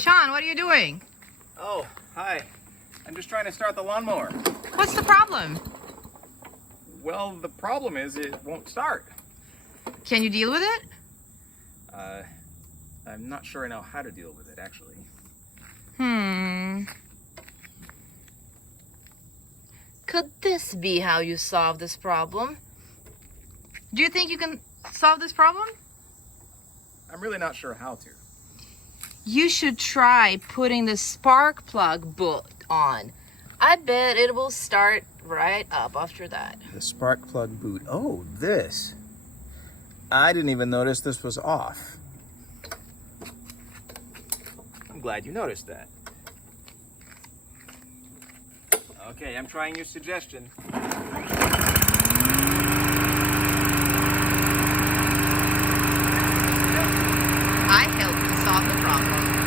Sean, what are you doing? Oh, hi. I'm just trying to start the lawnmower. What's the problem? Well, the problem is it won't start. Can you deal with it? I'm not sure I know how to deal with it, actually. Could this be how you solve this problem? Do you think you can solve this problem? I'm really not sure how to. You should try putting the spark plug boot on. I bet it will start right up after that. The spark plug boot. Oh, this. I didn't even notice this was off. I'm glad you noticed that. Okay, I'm trying your suggestion. I help you solve the problem.